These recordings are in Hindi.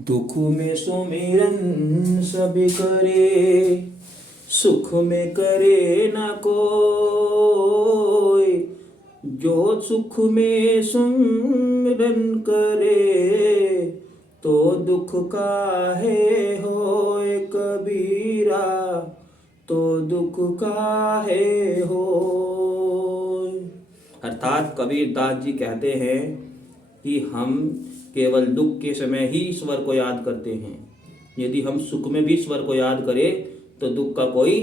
दुख में सुमिरन सभी करे, सुख में करे न कोई। जो सुख में सुमिरन करे, तो दुख काहे होए कबीरा, तो दुख काहे होए। अर्थात कबीर दास जी कहते हैं कि हम केवल दुख के समय ही ईश्वर को याद करते हैं। यदि हम सुख में भी ईश्वर को याद करें तो दुख का कोई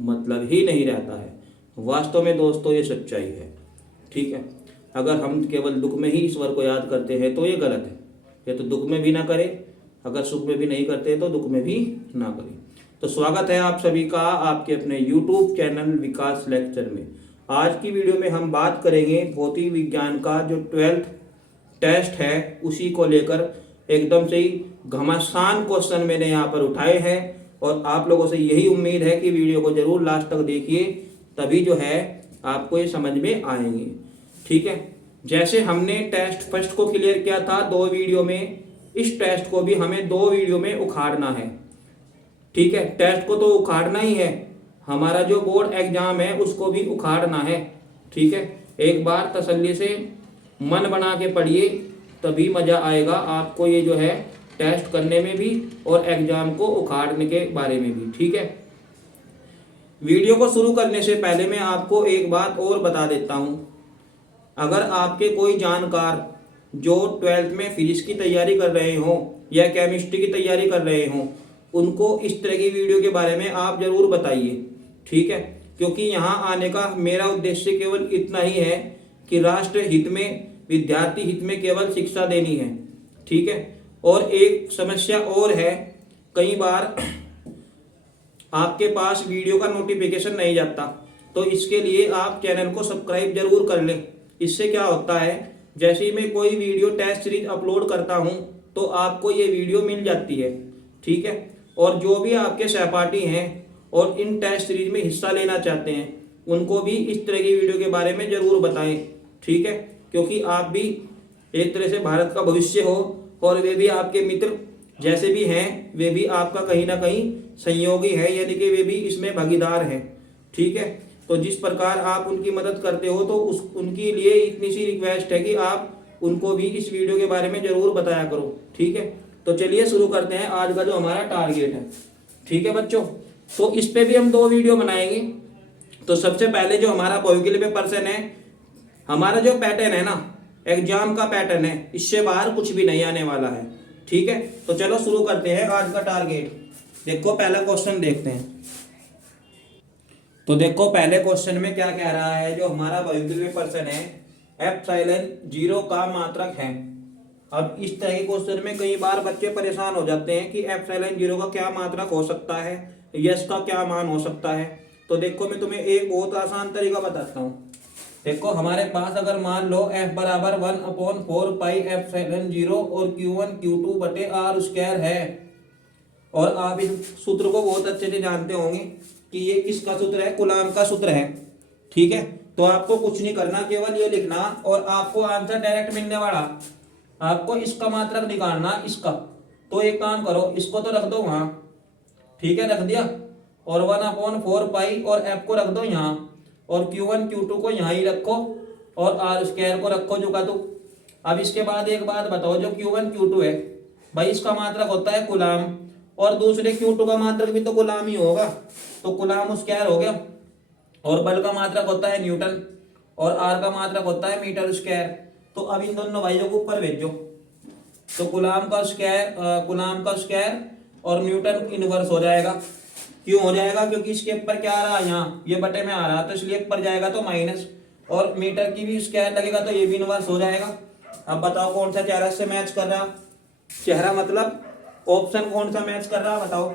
मतलब ही नहीं रहता है। वास्तव में दोस्तों ये सच्चाई है, ठीक है। अगर हम केवल दुख में ही ईश्वर को याद करते हैं तो ये गलत है। ये तो दुख में भी ना करें, अगर सुख में भी नहीं करते तो दुख में भी ना करें। तो स्वागत है आप सभी का आपके अपने YouTube चैनल विकास लेक्चर में। आज की वीडियो में हम बात करेंगे भौतिक विज्ञान का जो 12th टेस्ट है उसी को लेकर। एकदम से ही घमासान क्वेश्चन मैंने यहाँ पर उठाए हैं और आप लोगों से यही उम्मीद है कि वीडियो को जरूर लास्ट तक देखिए, तभी जो है आपको ये समझ में आएंगे, ठीक है। जैसे हमने टेस्ट फर्स्ट को क्लियर किया था 2 वीडियो में, इस टेस्ट को भी हमें 2 वीडियो में उखाड़ना है, ठीक है। टेस्ट को तो उखाड़ना ही है, हमारा जो बोर्ड एग्जाम है उसको भी उखाड़ना है, ठीक है। एक बार तसल्ली से मन बना के पढ़िए, तभी मज़ा आएगा आपको ये जो है टेस्ट करने में भी और एग्जाम को उखाड़ने के बारे में भी, ठीक है। वीडियो को शुरू करने से पहले मैं आपको एक बात और बता देता हूँ। अगर आपके कोई जानकार जो 12th में फिजिक्स की तैयारी कर रहे हों या केमिस्ट्री की तैयारी कर रहे हों, उनको इस तरह की वीडियो के बारे में आप ज़रूर बताइए, ठीक है। क्योंकि यहाँ आने का मेरा उद्देश्य केवल इतना ही है कि राष्ट्र हित में, विद्यार्थी हित में केवल शिक्षा देनी है, ठीक है। और एक समस्या और है, कई बार आपके पास वीडियो का नोटिफिकेशन नहीं जाता, तो इसके लिए आप चैनल को सब्सक्राइब जरूर कर लें। इससे क्या होता है, जैसे ही मैं कोई वीडियो टेस्ट सीरीज अपलोड करता हूं तो आपको ये वीडियो मिल जाती है, ठीक है। और जो भी आपके सहपाठी हैं और इन टेस्ट सीरीज में हिस्सा लेना चाहते हैं, उनको भी इस तरह की वीडियो के बारे में ज़रूर बताएं, ठीक है। क्योंकि आप भी एक तरह से भारत का भविष्य हो और वे भी आपके मित्र जैसे भी हैं, वे भी आपका कहीं ना कहीं सहयोगी है, यानी कि वे भी इसमें भागीदार हैं, ठीक है। तो जिस प्रकार आप उनकी मदद करते हो, तो उनके लिए इतनी सी रिक्वेस्ट है कि आप उनको भी इस वीडियो के बारे में ज़रूर बताया करो, ठीक है। तो चलिए शुरू करते हैं आज का जो हमारा टारगेट है, ठीक है बच्चों। तो इस पर भी हम 2 वीडियो बनाएंगे। तो सबसे पहले जो हमारा भौतिक पर्सन है, हमारा जो पैटर्न है ना, एग्जाम का पैटर्न है, इससे बाहर कुछ भी नहीं आने वाला है, ठीक है। तो चलो शुरू करते हैं आज का टारगेट। देखो पहला क्वेश्चन देखते हैं। तो देखो पहले क्वेश्चन में क्या कह रहा है, जो हमारा भौतिक पर्सन है एप्सिलॉन 0 का मात्रक है। अब इस तरह के क्वेश्चन में कई बार बच्चे परेशान हो जाते हैं कि एप्सिलॉन 0 का क्या मात्रक हो सकता है, यस का क्या मान हो सकता है। तो देखो मैं तुम्हें एक बहुत आसान तरीका बताता हूँ। देखो हमारे पास अगर मान लो f बराबर 1/4 पाई एप्सिलॉन 0 और Q1 Q2 बटे R स्क्वायर है, और आप इस सूत्र को बहुत अच्छे से जानते होंगे कि ये किसका सूत्र है, कूलॉम का सूत्र है, ठीक है। तो आपको कुछ नहीं करना, केवल ये लिखना और आपको आंसर डायरेक्ट मिलने वाला। आपको इसका मात्रक निकालना, इसका। तो एक काम करो, इसको तो रख दो वहाँ, ठीक है, रख दिया। और 1/4 पाई और f को रख दो यहाँ, और Q1 Q2 को यहाँ ही रखो और R स्क्वायर को रखो जो का तो। अब इसके बाद एक बात बताओ, जो Q1 Q2 है भाई, इसका मात्रक होता है कूलॉम, और दूसरे Q2 का मात्रक भी तो कूलॉम ही होगा, तो कूलॉम स्क्वायर हो गया। और बल का मात्रक होता है न्यूटन, और R का मात्रक होता है मीटर स्क्वायर। तो अब इन दोनों भाइयों को ऊपर भेजो, तो कूलॉम का स्क्वायर और न्यूटन इनवर्स हो जाएगा। क्यों हो जाएगा, क्योंकि इसके ऊपर क्या आ रहा है, यहाँ ये बटे में आ रहा है, तो इसलिए ऊपर जाएगा तो माइनस, और मीटर की भी स्क्वायर लगेगा तो ये भी इनवर्स हो जाएगा। अब बताओ कौन सा चेहरा से मैच कर रहा, चेहरा मतलब ऑप्शन कौन सा मैच कर रहा बताओ।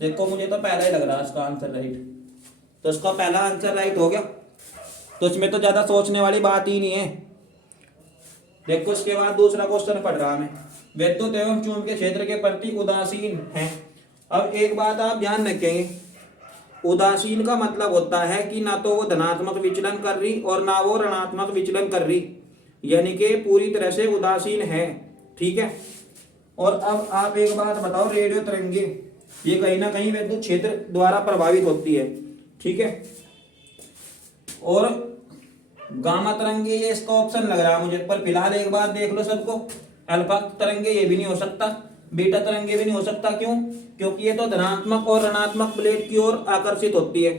देखो मुझे तो पहला ही लग रहा है इसका आंसर राइट, तो इसका पहला आंसर राइट हो गया। तो इसमें तो ज्यादा सोचने वाली बात ही नहीं है। देखो इसके बाद दूसरा क्वेश्चन पढ़ रहा मैं, विद्युत एवं चुंबकीय क्षेत्र के प्रति उदासीन है। अब एक बात आप ध्यान रखेंगे, उदासीन का मतलब होता है कि ना तो वो धनात्मक विचलन कर रही और ना वो ऋणात्मक विचलन कर रही, यानी कि पूरी तरह से उदासीन है, ठीक है। और अब आप एक बात बताओ, रेडियो तरंगे ये कहीं ना कहीं विद्युत क्षेत्र द्वारा प्रभावित होती है, ठीक है। और गामा तरंगे, ये इसका ऑप्शन लग रहा है मुझे, पर फिलहाल एक बात देख लो सबको, अल्फा तरंगे ये भी नहीं हो सकता, बीटा तरंगे भी नहीं हो सकता। क्यों? क्योंकि ये तो धनात्मक और ऋणात्मक प्लेट की ओर आकर्षित होती है।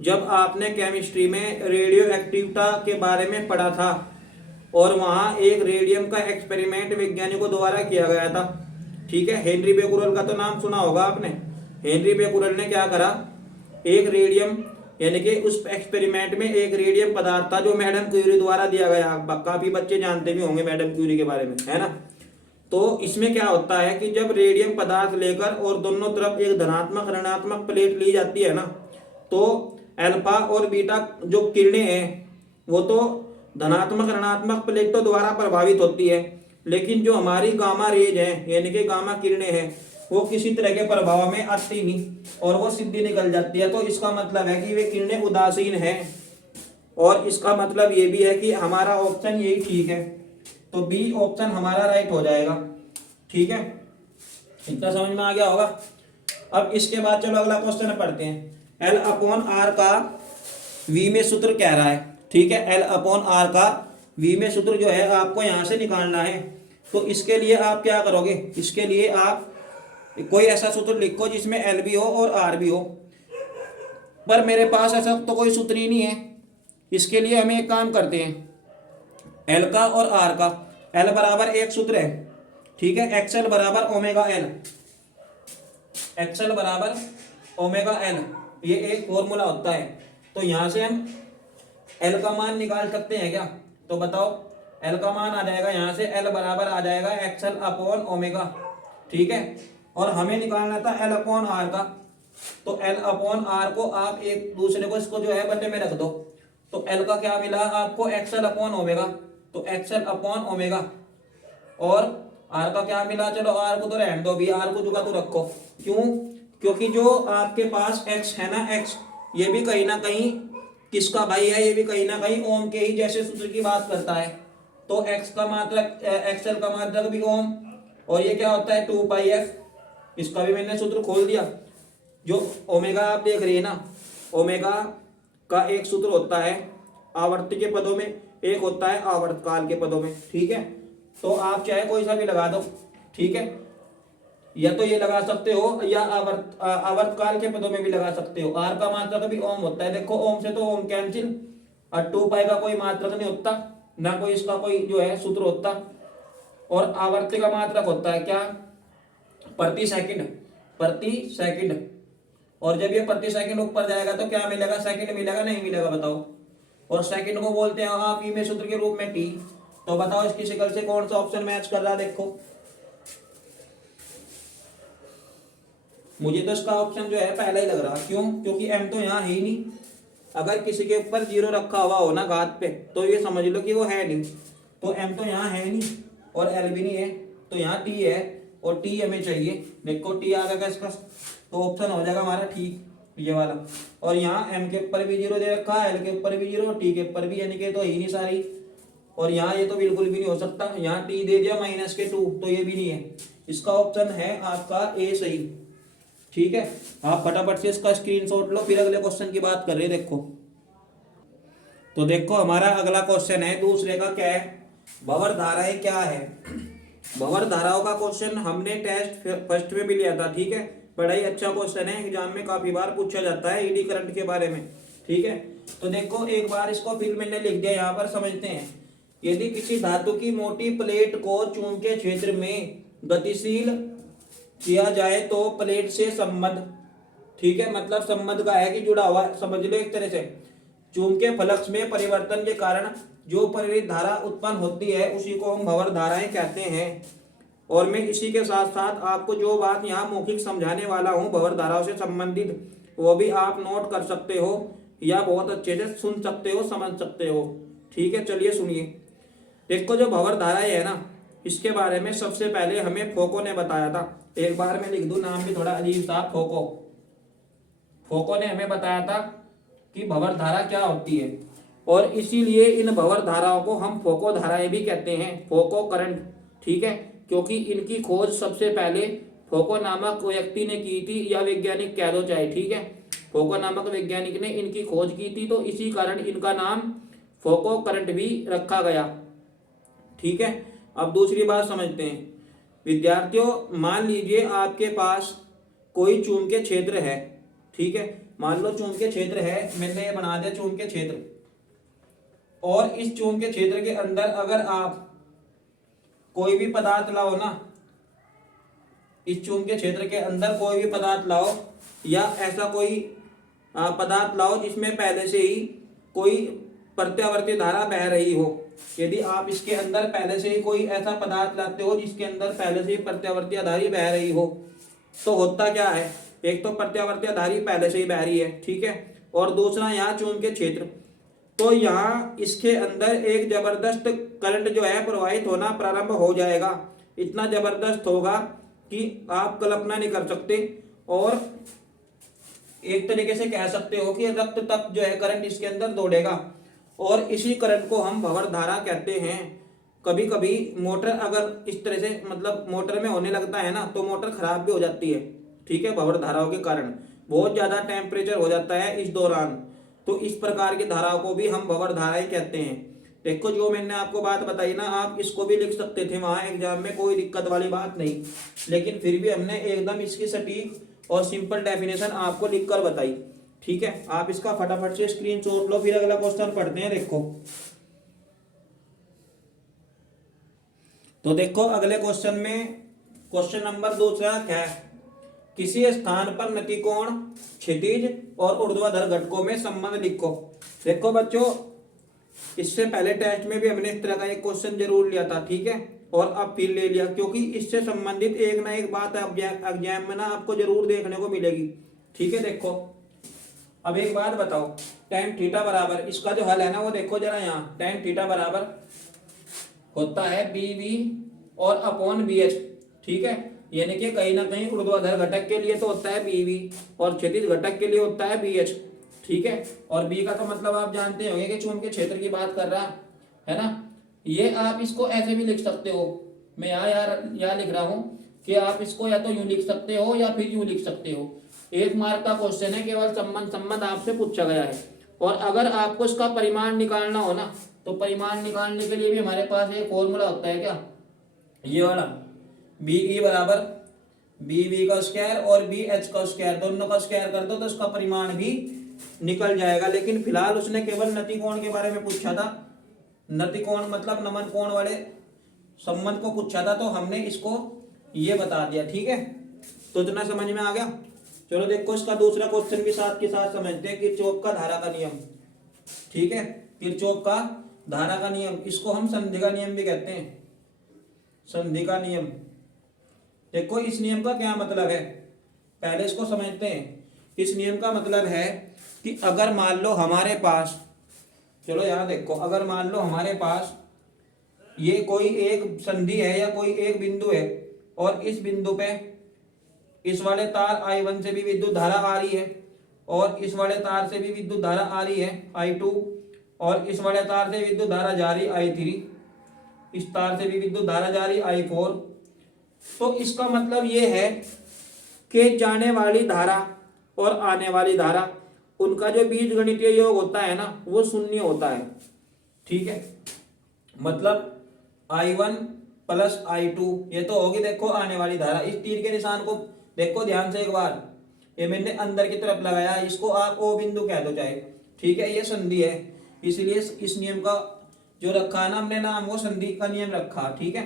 जब आपने केमिस्ट्री में रेडियो एक्टिविटी के बारे में पढ़ा था और वहां एक रेडियम का एक्सपेरिमेंट वैज्ञानिकों द्वारा किया गया था, ठीक है। हेनरी बेकुरल का तो नाम सुना होगा आपने। हेनरी बेकुरल ने क्या करा, एक रेडियम यानी कि उस एक्सपेरिमेंट में एक रेडियम पदार्थ था जो मैडम क्यूरी द्वारा दिया गया, काफी बच्चे जानते भी होंगे मैडम क्यूरी के बारे में, है ना। तो इसमें क्या होता है कि जब रेडियम पदार्थ लेकर और दोनों तरफ एक धनात्मक ऋणात्मक प्लेट ली जाती है ना, तो अल्फा और बीटा जो किरणें हैं वो तो धनात्मक ऋणात्मक प्लेटों द्वारा प्रभावित होती है, लेकिन जो हमारी गामा रेज है यानी कि गामा किरणें हैं वो किसी तरह के प्रभाव में आती नहीं और वो सीधी निकल जाती है। तो इसका मतलब है कि वे किरणें उदासीन हैं, और इसका मतलब ये भी है कि हमारा ऑप्शन यही ठीक है। तो बी ऑप्शन हमारा राइट हो जाएगा, ठीक है। इतना समझ में आ गया होगा। अब इसके बाद चलो अगला क्वेश्चन पढ़ते हैं। एल अपॉन आर का वी में सूत्र कह रहा है, ठीक है। एल अपॉन आर का वी में सूत्र जो है आपको यहां से निकालना है। तो इसके लिए आप क्या करोगे, इसके लिए आप कोई ऐसा सूत्र लिखो जिसमें एल भी हो और आर भी हो, पर मेरे पास ऐसा तो कोई सूत्र ही नहीं है। इसके लिए हम एक काम करते हैं, एल का और आर का, एल बराबर एक सूत्र है, ठीक है, एक्सएल बराबर ओमेगा एल, एक्सएल बराबर ओमेगा एल, ये एक फॉर्मूला होता है। तो यहां से हम एल का मान निकाल सकते हैं क्या? तो बताओ, एल का मान आ जाएगा यहां से, एल बराबर आ जाएगा एक्सएल अपॉन ओमेगा, ठीक है। और हमें निकालना था एल अपॉन आर का, तो एल अपॉन आर को आप एक दूसरे को इसको जो है बटे में रख दो। तो एल का क्या मिला आपको, एक्सएल अपॉन ओमेगा, तो एक्सएल अपॉन ओमेगा। और आर का क्या मिला, चलो आर को तो रहने दो भी, आर को जुगा तो रखो। क्यों? क्योंकि जो आपके पास एक्स है ना, एक्स ये भी कहीं ना कहीं किसका भाई है, ये भी कहीं ना कहीं ओम के ही जैसे सूत्र की बात करता है। तो एक्स का मात्रक, एक्सएल का मात्रक भी ओम, और ये क्या होता है 2 पाई एफ, इसका भी मैंने सूत्र खोल दिया। जो ओमेगा आप देख रही है ना, ओमेगा का एक सूत्र होता है आवर्त के पदों में, एक होता है आवर्तकाल के पदों में, ठीक है। तो आप चाहे कोई सा भी लगा दो, ठीक है, या तो ये लगा सकते हो या आवर्तकाल के पदों में भी लगा सकते हो। आर का मात्रक भी ओम होता है, देखो ओम से तो ओम कैंसिल, और 2 पाई का कोई मात्रक नहीं होता, ना कोई इसका कोई जो है सूत्र होता। और आवर्त का मात्रक होता है क्या, प्रति सेकंड, प्रति सेकंड। और जब ये प्रति सेकंड ऊपर जाएगा तो क्या मिलेगा, सेकंड मिलेगा, नहीं मिलेगा बताओ। और सेकंड को बोलते हैं आप ई में सूत्र के रूप में टी। तो बताओ इसकी शक्ल से कौन सा ऑप्शन मैच कर रहा है, देखो। मुझे तो इसका ऑप्शन जो है पहला ही लग रहा। क्यों? क्योंकि एम तो यहाँ है ही नहीं। अगर किसी के ऊपर जीरो रखा हुआ हो ना घात पे, तो ये समझ लो कि वो है नहीं। तो एम तो यहाँ है नहीं और एल भी नहीं है, तो यहाँ टी है और टी हमें चाहिए। देखो टी आ गया इसका, तो ऑप्शन हो जाएगा हमारा ठीक ये वाला। और यहाँ एम के ऊपर भी जीरो दे रखा है, एल के ऊपर भी जीरो, टी के ऊपर भी, यानी कि तो ही नहीं सारी। और यहाँ ये तो बिल्कुल भी नहीं हो सकता, यहाँ टी दे दिया -2, तो ये भी नहीं है। इसका ऑप्शन है आपका ए सही, ठीक है। आप फटाफट से इसका स्क्रीनशॉट लो, फिर अगले क्वेश्चन की बात कर रहे हैं। देखो तो देखो हमारा अगला क्वेश्चन है दूसरे का, क्या है, भंवर धाराएं क्या है। भंवर धाराओं का क्वेश्चन हमने टेस्ट फर्स्ट में भी लिया था, ठीक है। बड़ा ही अच्छा क्वेश्चन है, एग्जाम में काफी बार पूछा जाता है ईडी करंट के बारे में, ठीक है। तो देखो एक बार इसको फिर मैंने लिख दिया यहाँ पर, समझते हैं। यदि किसी धातु की मोटी प्लेट को चुंबकीय क्षेत्र में गतिशील किया जाए तो प्लेट से संबंध, ठीक है, मतलब संबंध का है कि जुड़ा हुआ, समझ लो एक तरह से। चुंबकीय फ्लक्स में परिवर्तन के कारण जो प्रेरित धारा उत्पन्न होती है उसी को हम भंवर धाराएं कहते हैं। और मैं इसी के साथ साथ आपको जो बात यहाँ मौखिक समझाने वाला हूँ भंवर धाराओं से संबंधित, वो भी आप नोट कर सकते हो या बहुत अच्छे से सुन सकते हो, समझ सकते हो, ठीक है। चलिए सुनिए। देखो जो भंवर धाराएं है ना, इसके बारे में सबसे पहले हमें फोको ने बताया था। एक बार मैं लिख दूं, नाम भी थोड़ा अजीब था, फोको। फोको ने हमें बताया था कि भंवर धारा क्या होती है, और इसीलिए इन भंवर धाराओं को हम फोको धाराएं भी कहते हैं, फोको करंट, ठीक है। क्योंकि इनकी खोज सबसे पहले फोको नामक व्यक्ति ने की थी, या वैज्ञानिक कह लो चाहे, ठीक है। फोको नामक वैज्ञानिक ने इनकी खोज की थी, तो इसी कारण इनका नाम फोको करंट भी रखा गया, ठीक है। अब दूसरी बात समझते हैं विद्यार्थियों। मान लीजिए आपके पास कोई चुंबकीय क्षेत्र है, ठीक है। मान लो चुंबकीय क्षेत्र है, मैंने ये बना दिया चुंबकीय क्षेत्र, और इस चुंबकीय क्षेत्र के अंदर अगर आप कोई भी पदार्थ लाओ ना, इस चुंबकीय क्षेत्र के अंदर कोई भी पदार्थ लाओ, या ऐसा कोई पदार्थ लाओ जिसमें पहले से ही कोई प्रत्यावर्ती धारा बह रही हो। यदि आप इसके अंदर पहले से ही कोई ऐसा पदार्थ लाते हो जिसके अंदर पहले से ही प्रत्यावर्ती धारा बह रही हो, तो होता क्या है, एक तो प्रत्यावर्ती धारा पहले से ही बह रही है, ठीक है, और दूसरा यहाँ चुंबकीय क्षेत्र, तो यहाँ इसके अंदर एक जबरदस्त करंट जो है प्रवाहित होना प्रारंभ हो जाएगा। इतना जबरदस्त होगा कि आप कल्पना नहीं कर सकते, और एक तरीके से कह सकते हो कि रक्त तक जो है करंट इसके अंदर दौड़ेगा, और इसी करंट को हम भंवर धारा कहते हैं। कभी कभी मोटर अगर इस तरह से मतलब मोटर में होने लगता है ना, तो मोटर खराब भी हो जाती है, ठीक है, भंवर धाराओं के कारण बहुत ज्यादा टेम्परेचर हो जाता है इस दौरान, तो इस प्रकार की धाराओं को भी हम भंवर धाराएं कहते हैं। देखो जो मैंने आपको बात बताई ना, आप इसको भी लिख सकते थे वहां एग्जाम में, कोई दिक्कत वाली बात नहीं, लेकिन फिर भी हमने एकदम इसकी सटीक और सिंपल डेफिनेशन आपको लिखकर बताई, ठीक है। आप इसका फटाफट से स्क्रीनशॉट लो, फिर अगला क्वेश्चन पढ़ते हैं। देखो तो देखो अगले क्वेश्चन में क्वेश्चन नंबर 2 क्या है, किसी स्थान पर नतिकोण क्षितिज और ऊर्ध्वाधर घटकों में संबंध लिखो। देखो बच्चों, इससे पहले टेस्ट में भी हमने इस तरह का एक क्वेश्चन जरूर लिया था, ठीक है, और अब फिर ले लिया, क्योंकि इससे संबंधित एक ना एक बात एग्जाम में ना आपको जरूर देखने को मिलेगी, ठीक है। देखो अब एक बात बताओ, tan थीटा बराबर, इसका जो हल है ना वो देखो जरा यहाँ, tan थीटा बराबर होता है BV और अपॉन BH, ठीक है, यानी कि कहीं ना कहीं ऊर्ध्वाधर घटक के लिए तो होता है BV और क्षैतिज घटक के लिए होता है BH, ठीक है। और B का तो मतलब आप जानते होंगे कि चुंबकीय क्षेत्र की बात कर रहा है ना। ये आप इसको ऐसे भी लिख सकते हो, मैं यहाँ लिख रहा हूँ कि आप इसको या तो यूं लिख सकते हो या फिर यूं लिख सकते हो। 1 मार्क का क्वेश्चन है, केवल संबंध आपसे पूछा गया है, और अगर आपको इसका परिमाण निकालना हो ना, तो परिमाण निकालने के लिए भी हमारे पास एक फॉर्मूला होता है, क्या, ये वाला, BE बराबर BV का स्क्वायर और BH का स्क्वायर, दोनों का स्क्वायर कर दो तो इसका परिमाण भी निकल जाएगा। लेकिन फिलहाल उसने केवल नतिकोण के बारे में पूछा था, नतिकोण मतलब नमन कोण वाले संबंध को पूछा था, तो हमने इसको ये बता दिया, ठीक है। तो इतना समझ में आ गया। चलो देखो इसका दूसरा क्वेश्चन भी साथ के साथ समझते हैं, किरचॉफ का धारा का नियम, ठीक है, किरचॉफ का धारा का नियम, इसको हम संधि का नियम भी कहते हैं, संधि का नियम। देखो इस नियम का क्या मतलब है, पहले इसको समझते हैं। इस नियम का मतलब है कि अगर मान लो हमारे पास, चलो यहाँ देखो, अगर मान लो हमारे पास ये कोई एक संधि है या कोई एक बिंदु है, और इस बिंदु पे इस वाले तार I1 से भी विद्युत धारा आ रही है, और इस वाले तार से भी विद्युत धारा आ रही है I2, और इस वाले तार से विद्युत धारा जा रही I3, इस तार से भी विद्युत धारा जा रही I4। तो इसका मतलब ये है कि जाने वाली धारा और आने वाली धारा, उनका जो बीजगणितीय योग होता है ना, वो शून्य होता है, ठीक है। मतलब I1 प्लस I2 ये तो होगी देखो आने वाली धारा। इस तीर के निशान को देखो ध्यान से एक बार, ये मैंने अंदर की तरफ लगाया, इसको आप O बिंदु कह दो चाहे, ठीक है, ये संधि है, इसलिए इस नियम का जो रखा है ना हमने नाम, वो संधि का नियम रखा, ठीक है।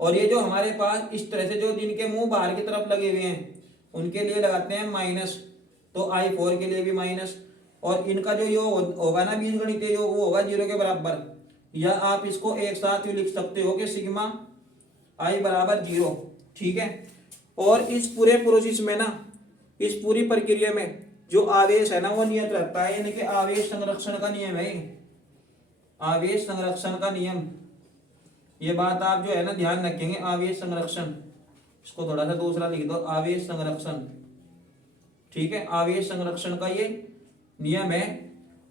और ये जो हमारे पास इस तरह से जो जिनके मुंह बाहर की तरफ लगे हुए हैं, उनके लिए लगाते हैं माइनस, तो I4 के लिए भी माइनस, और इनका जो योग होगा ना बीजगणितीय योग, वो होगा 0 के बराबर, या आप इसको एक साथ भी लिख सकते हो कि सिग्मा I बराबर 0, ठीक है। और इस पूरे प्रोसेस में ना, इस पूरी प्रक्रिया में जो आवेश है ना वो नियत रहता है, यानी कि आवेश संरक्षण का नियम है, आवेश संरक्षण का नियम। ये बात आप जो है ना ध्यान रखेंगे, आवेश संरक्षण, इसको थोड़ा सा दूसरा लिख दो, आवेश संरक्षण, ठीक है, आवेश संरक्षण का ये नियम है।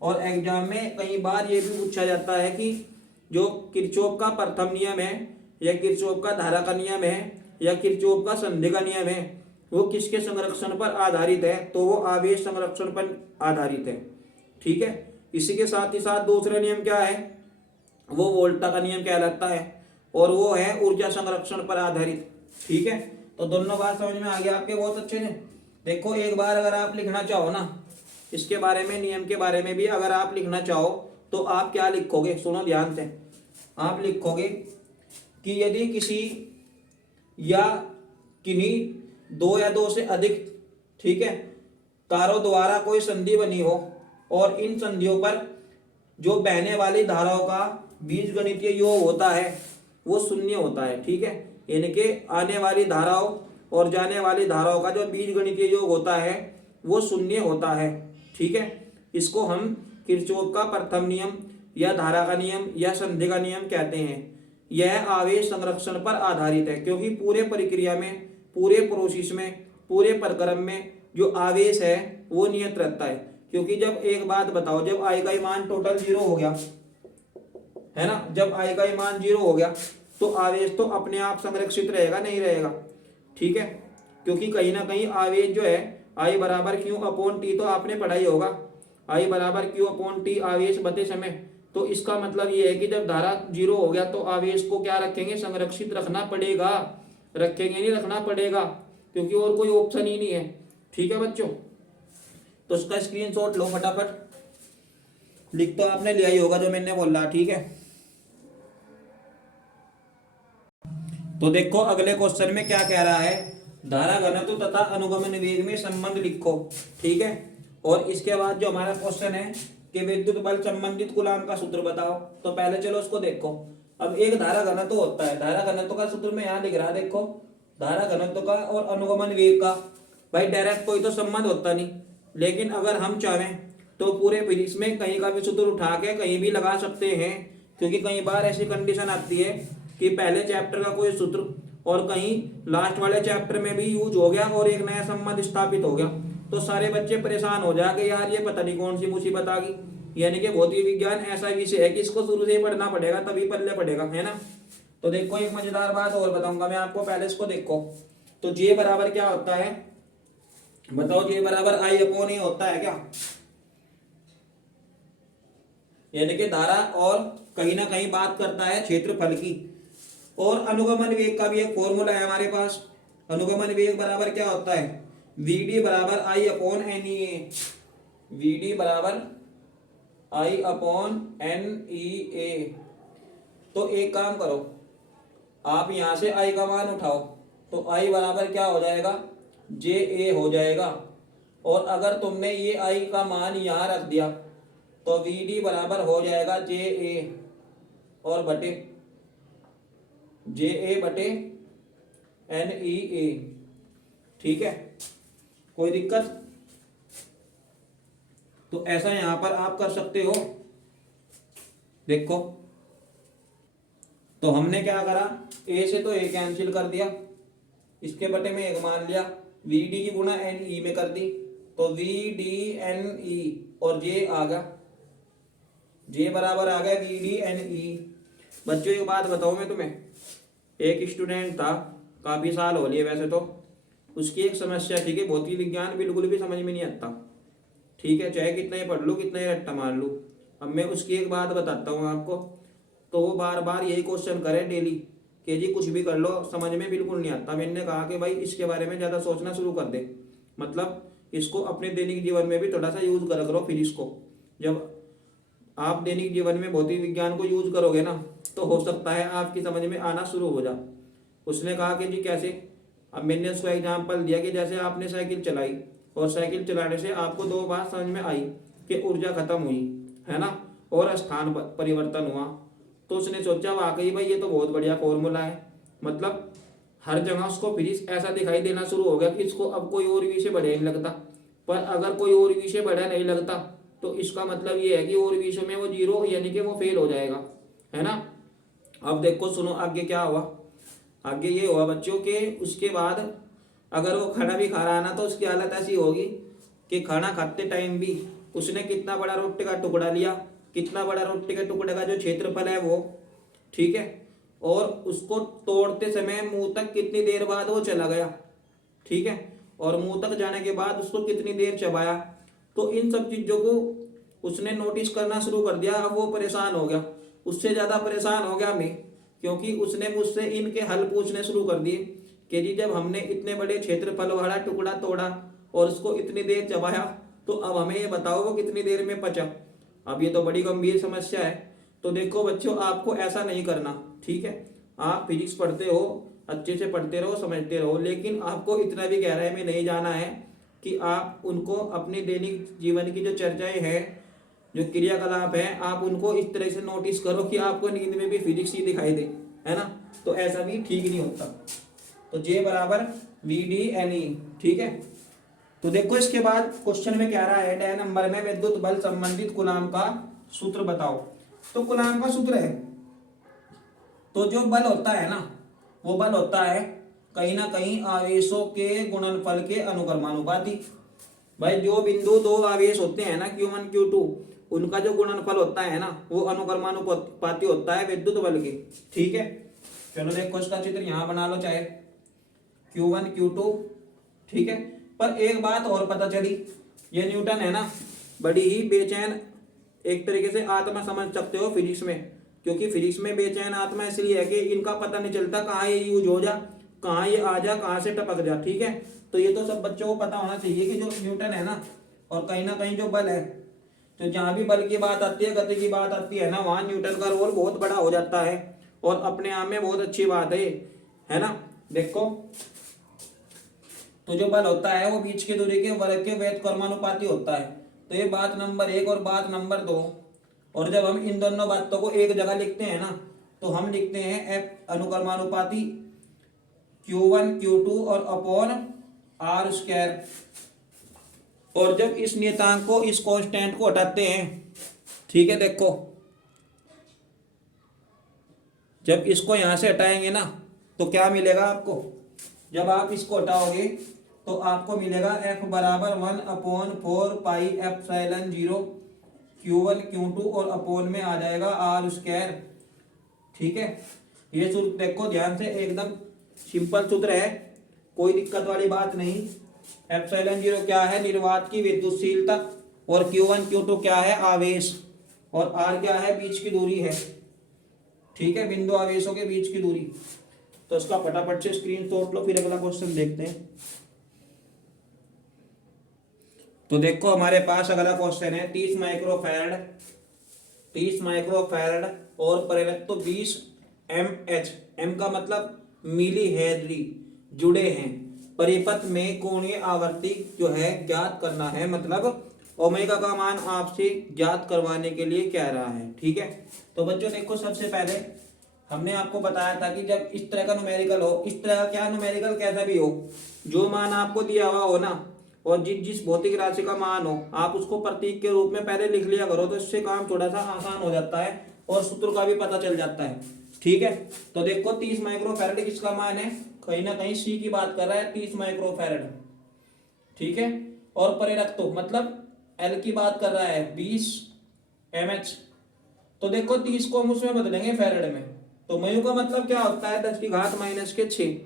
और एग्जाम में कई बार ये भी पूछा जाता है कि जो किरचॉफ का प्रथम नियम है या किरचॉफ का धारा का नियम है या किरचॉफ का संधि का नियम है, वो किसके संरक्षण पर आधारित है, तो वो आवेश संरक्षण पर आधारित है। ठीक है, इसी के साथ ही साथ दूसरा नियम क्या है, वो वोल्टा का नियम कहलाता है और वो है ऊर्जा संरक्षण पर आधारित। ठीक है, तो दोनों बात समझ में आ गया आपके बहुत अच्छे से। देखो एक बार अगर आप लिखना चाहो ना इसके बारे में, नियम के बारे में भी अगर आप लिखना चाहो तो आप क्या लिखोगे, सुनो ध्यान से। आप लिखोगे कि यदि किसी या किन्हीं दो या दो से अधिक, ठीक है, तारों द्वारा कोई संधि बनी हो और इन संधियों पर जो बहने वाली धाराओं का बीजगणितीय योग होता है वो शून्य होता है। ठीक है, यानी कि आने वाली धाराओं और जाने वाली धाराओं का जो बीजगणितीय योग होता है वो शून्य होता है। ठीक है, इसको हम किरचॉफ का प्रथम नियम या धारा का नियम या संधि का नियम कहते हैं। यह आवेश संरक्षण पर आधारित है क्योंकि पूरे प्रक्रिया में, पूरे प्रोसेस में, पूरे प्रक्रम में जो आवेश है वो नियत रहता है। क्योंकि जब एक बात बताओ, जब आई का मान टोटल 0 हो गया है ना, जब आई का मान 0 हो गया तो आवेश तो अपने आप संरक्षित रहेगा, नहीं रहेगा। ठीक है, क्योंकि कहीं ना कहीं आवेश जो है आई बराबर क्यू अपॉन टी तो आपने पढ़ा ही होगा, आई बराबर क्यू अपॉन टी आवेश बते समय। तो इसका मतलब ये है कि जब धारा 0 हो गया तो आवेश को क्या रखेंगे, संरक्षित रखना पड़ेगा, रखेंगे नहीं रखना पड़ेगा, क्योंकि और कोई ऑप्शन ही नहीं है। ठीक है बच्चों, तो इसका स्क्रीनशॉट लो फटाफट, लिख तो आपने लिया ही होगा जो मैंने बोला। ठीक है, तो देखो अगले क्वेश्चन में क्या कह रहा है, धारा घनत्व तथा अनुगमन वेग में संबंध लिखो। ठीक है, और इसके बाद जो हमारा क्वेश्चन है कि विद्युत बल संबंधित कूलाम का सूत्र बताओ। तो पहले चलो उसको देखो। अब एक धारा घनत्व होता है, धारा घनत्व का सूत्र में यहाँ लिख रहा है, देखो धारा घनत्व का और अनुगमन वेग का भाई डायरेक्ट कोई तो संबंध होता नहीं, लेकिन अगर हम चाहें तो पूरे इसमें कहीं का भी सूत्र उठा के कहीं भी लगा सकते हैं। क्योंकि कई बार ऐसी कंडीशन आती है कि पहले चैप्टर का कोई सूत्र और कहीं लास्ट वाले चैप्टर में भी यूज हो गया और एक नया संबंध स्थापित हो गया, तो सारे बच्चे परेशान हो जाएंगे, यार ये पता नहीं कौन सी मुसीबत आ गई। यानी कि भौतिक विज्ञान ऐसा विषय है कि इसको शुरू से ही पढ़ना पड़ेगा तभी पल्ले पड़ेगा, है ना। तो देखो एक मजेदार बात और बताऊंगा मैं आपको, पहले इसको देखो। तो जे बराबर क्या होता है बताओ, जे बराबर आई अपॉन ए होता है क्या, यानी कि धारा और कहीं ना कहीं बात करता है क्षेत्रफल की। और अनुगमन वेग का भी एक फॉर्मूला है हमारे पास, अनुगमन वेग बराबर क्या होता है, वीडी बराबर आई अपॉन एन ई ए, वीडी बराबर आई अपॉन एन ई ए। तो एक काम करो, आप यहां से आई का मान उठाओ, तो आई बराबर क्या हो जाएगा, जे ए हो जाएगा। और अगर तुमने ये आई का मान यहां रख दिया तो वीडी बराबर हो जाएगा जे ए और बटे जे ए बटे एन ई ए। ठीक है, कोई दिक्कत, तो ऐसा यहां पर आप कर सकते हो। देखो तो हमने क्या करा, ए से तो ए कैंसिल कर दिया, इसके बटे में एक मान लिया, वी डी की गुणा एन ई में कर दी, तो वी डी एन ई और जे आ गया, जे बराबर आ गया वी डी एन ई। बच्चों एक बात बताऊं मैं तुम्हें, एक स्टूडेंट था, काफी साल हो लिए वैसे तो, उसकी एक समस्या थी कि भौतिक विज्ञान बिल्कुल भी समझ में नहीं आता। ठीक है, चाहे कितना ही पढ़ लूँ कितना ही रट्टा मार लूँ। अब मैं उसकी एक बात बताता हूँ आपको, तो वो बार बार यही क्वेश्चन करे डेली कि जी कुछ भी कर लो समझ में बिल्कुल नहीं आता। मैंने कहा कि भाई इसके बारे में ज़्यादा सोचना शुरू कर दे, मतलब इसको अपने दैनिक जीवन में भी थोड़ा सा यूज करा करो। फिर इसको जब आप दैनिक जीवन में भौतिक विज्ञान को यूज करोगे ना, तो हो सकता है आपकी समझ में आना शुरू हो जाए। उसने कहा कि जी कैसे, अब मैंने उसको एग्जाम्पल दिया कि जैसे आपने साइकिल चलाई और साइकिल चलाने से आपको दो बात समझ में आई कि ऊर्जा खत्म हुई है ना, और स्थान परिवर्तन हुआ। तो उसने सोचा वाकई भाई ये तो बहुत बढ़िया फॉर्मूला है, मतलब हर जगह उसको फिर ऐसा दिखाई देना शुरू हो गया कि इसको अब कोई और विषय बढ़िया नहीं लगता। पर अगर कोई और विषय बढ़िया नहीं लगता तो इसका मतलब ये है कि और विषय में वो जीरो यानी कि वो फेल हो जाएगा, है ना। अब देखो सुनो आगे क्या हुआ, आगे ये हुआ बच्चों के उसके बाद अगर वो खाना भी खा रहा है ना तो उसकी हालत ऐसी होगी कि खाना खाते टाइम भी उसने कितना बड़ा रोटी का टुकड़ा लिया, कितना बड़ा रोटी के टुकड़े का जो क्षेत्रफल है वो, ठीक है, और उसको तोड़ते समय मुंह तक कितनी देर बाद वो चला गया, ठीक है, और मुंह तक जाने के बाद उसको कितनी देर चबाया। तो इन सब चीज़ों को उसने नोटिस करना शुरू कर दिया। अब वो परेशान हो गया, उससे ज़्यादा परेशान हो गया मैं, क्योंकि उसने मुझसे इनके हल पूछने शुरू कर दिए कि जी जब हमने इतने बड़े क्षेत्रफल वाला टुकड़ा तोड़ा और उसको इतनी देर चबाया, तो अब हमें ये बताओ वो कितनी देर में पचा। अब ये तो बड़ी गंभीर समस्या है। तो देखो बच्चों, आपको ऐसा नहीं करना, ठीक है। आप फिजिक्स पढ़ते हो, अच्छे से पढ़ते रहो, समझते रहो, लेकिन आपको इतना भी गहराई में नहीं जाना है कि आप उनको अपनी दैनिक जीवन की जो चर्चाएं हैं, जो क्रियाकलाप हैं, आप उनको इस तरह से नोटिस करो कि आपको नींद में भी फिजिक्स ही दिखाई दे, है ना। तो ऐसा भी ठीक नहीं होता। तो J बराबर VD/NE, ठीक है। तो देखो इसके बाद क्वेश्चन में क्या रहा है, डे नंबर में विद्युत बल संबंधित कूलाम का सूत्र बताओ। तो कूलाम का सूत्र है, तो जो बल होता है ना, वो बल होता है कहीं ना कहीं आवेशों के गुणनफल के अनुक्रमानुपाती। भाई जो बिंदु दो आवेश होते हैं ना, Q1 Q2, उनका जो गुणनफल होता है ना, वो अनुक्रमानुपाती होता है विद्युत बल के, ठीक है। चलो देखो इसका चित्र यहाँ बना लो, चाहे Q1 Q2, ठीक है। पर एक बात और पता चली, ये न्यूटन है ना, बड़ी ही बेचैन एक तरीके से आत्मा समझ सकते हो फिजिक्स में, क्योंकि फिजिक्स में बेचैन आत्मा इसलिए है कि इनका पता नहीं चलता कहाँ ये यूज हो जा, कहाँ ये आ जा, कहाँ से टपक जा, ठीक है। तो ये तो सब बच्चों को पता होना चाहिए कि जो न्यूटन है ना, और कहीं ना कहीं जो बल है, तो जहाँ भी बल की बात आती है, गति की बात आती है ना, वहाँ न्यूटन का रोल बहुत बड़ा हो जाता है, और अपने आप में बहुत अच्छी बात है ना। देखो, तो जो बल होता है वो बीच की दूरी के वर्ग के व्युत्क्रमानुपाती होता है। तो ये बात नंबर 1 और बात नंबर 2। और जब हम इन दोनों बातों को एक जगह लिखते हैं ना, तो हम लिखते हैं F अनुक्रमानुपाती Q1 Q2 और अपॉन R स्क्वायर। और जब इस नियतांक को, इस कांस्टेंट को हटाते हैं, ठीक है, देखो जब इसको यहां से हटाएंगे ना, तो क्या मिलेगा आपको, जब आप इसको हटाओगे तो आपको मिलेगा F बराबर 1/4 पाई एप्सिलॉन 0 Q1 Q2 और अपोन में आ जाएगा R स्क्वायर, ठीक है। ये सूत्र देखो ध्यान से, एकदम सिंपल सूत्र है, कोई दिक्कत वाली बात नहीं। एप्सिलॉन 0 क्या है, निर्वात की विद्युतशीलता, और Q1 Q2 क्या है, आवेश, और R क्या है, बीच की दूरी है, ठीक है, बिंदु आवेशों के बीच की दूरी। तो इसका फटाफट से स्क्रीनशॉट लो, फिर अगला क्वेश्चन देखते हैं। तो देखो हमारे पास अगला क्वेश्चन है 30 माइक्रोफैरड, 30 माइक्रोफैरड और प्रेरकत्व 20 mH, m का मतलब मिली हेनरी जुड़े हैं। परिपथ में कोणीय आवृत्ति जो है ज्ञात करना है, मतलब ओमेगा का मान आपसे ज्ञात करवाने के लिए कह रहा है, ठीक है। तो बच्चों देखो, सबसे पहले हमने आपको बताया था कि जब इस तरह का न्यूमेरिकल हो, इस तरह का क्या न्यूमेरिकल कैसा भी हो, जो मान आपको दिया हुआ हो ना, और जिस भौतिक राशि का मान हो, आप उसको प्रतीक के रूप में पहले लिख लिया करो, तो इससे काम थोड़ा सा आसान हो जाता है और सूत्र का भी पता चल जाता है, ठीक है। तो देखो 30 माइक्रोफैरड किसका मान है, कहीं ना कहीं सी की बात कर रहा है, 30 माइक्रोफैरड, ठीक है। और प्रेरकत्व मतलब एल की बात कर रहा है, 20 mH। तो देखो 30 को हम उसमें बदलेंगे फैरड में, तो मयू का मतलब क्या होता है, 10 की घात -6,